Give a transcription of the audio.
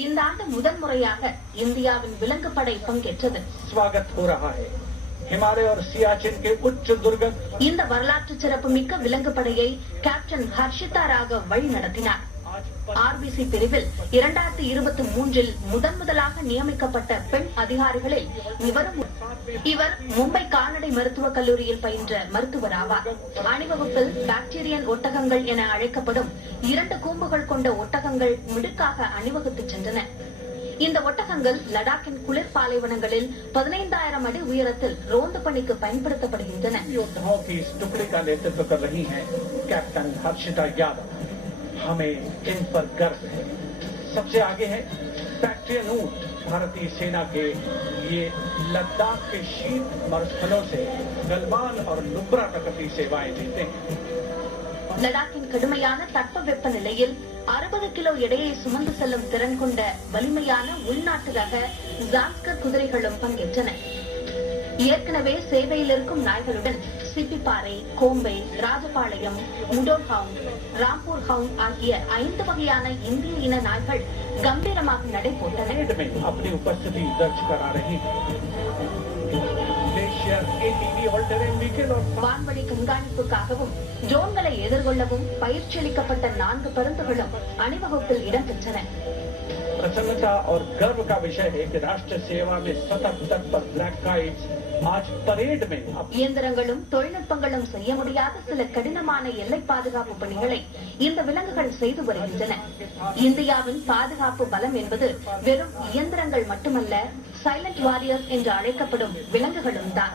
இந்த ஆண்டு முதன்முறையாக இந்தியாவின் விலங்குப்படை பங்கேற்றது. स्वागत हो रहा है हिमालय और सियाचिन के उच्च दुर्गम. இந்த வரலாற்று சிறப்புமிக்க விலங்குப்படையை கேப்டன் ஹர்ஷிதா ராகவ் வழி நடத்தினார். ஆர்பிசி பிரிவில் 2023 முதன்முதலாக நியமிக்கப்பட்ட பெண் அதிகாரிகளில் இவர் மும்பை கால்நடை மருத்துவக் கல்லூரியில் பயின்ற மருத்துவர் ஆவார். அணிவகுப்பில் பாக்டீரியன் ஒட்டகங்கள் என அழைக்கப்படும் 2 கூம்புகள் கொண்ட ஒட்டகங்கள் மிடுக்காக அணிவகுத்து சென்றன. இந்த ஒட்டகங்கள் லடாக்கின் குளிர் பாலைவனங்களில் 15,000 அடி உயரத்தில் ரோந்து பணிக்கு பயன்படுத்தப்படுகின்றன. योद्धाओं की इस टुकड़ी का नेतृत्व कर रही हैं कैप्टन हर्षिता यादव. हमें इन पर गर्व है. सबसे आगे है बैक्टीरियन ऊंट. भारतीय सेना के ये लद्दाख के शीत मरुस्थलों से गलवान और नुब्रा तक अपनी सेवाएं देते हैं. லடாக்கின் கடுமையான தட்பவெப்ப நிலையில் 60 கிலோ எடையை சுமந்து செல்லும் திறன் கொண்ட வலிமையான உள்நாட்டு ரக ஜாஸ்கர் குதிரைகளும் பங்கேற்றன. ஏற்கனவே சேவையில் இருக்கும் நாய்களுடன் சிப்பிப்பாறை, கோம்பை, ராஜபாளையம், முடோல் ஹவுண்ட், ராம்பூர் ஹவுண்ட் ஆகிய 5 வகையான இந்திய இன நாய்கள் கம்பீரமாக நடை போட்டன. अपनी उपस्थिति दर्ज करा रही வான்வழி கண்காணிப்புக்காகவும் ட்ரோன்களை எதிர்கொள்ளவும் பயிற்சி அளிக்கப்பட்ட 4 பருந்துகளும் அணிவகுப்பில் இடம்பெற்றன. प्रसन्नता और गर्व का विषय है कि राष्ट्र सेवा में सतत तत्पर ब्लैक काइट्स आज परेड में. இயந்திரங்களும் தொழில்நுட்பங்களும் செய்ய முடியாத சில கடினமான எல்லை பாதுகாப்பு பணிகளை இந்த விலங்குகள் செய்து வருகின்றன. இந்தியாவின் பாதுகாப்பு பலம் என்பது வெறும் இயந்திரங்கள் மட்டுமல்ல, சைலண்ட் வாரியர்ஸ் என்று அழைக்கப்படும் விலங்குகளும் தான்.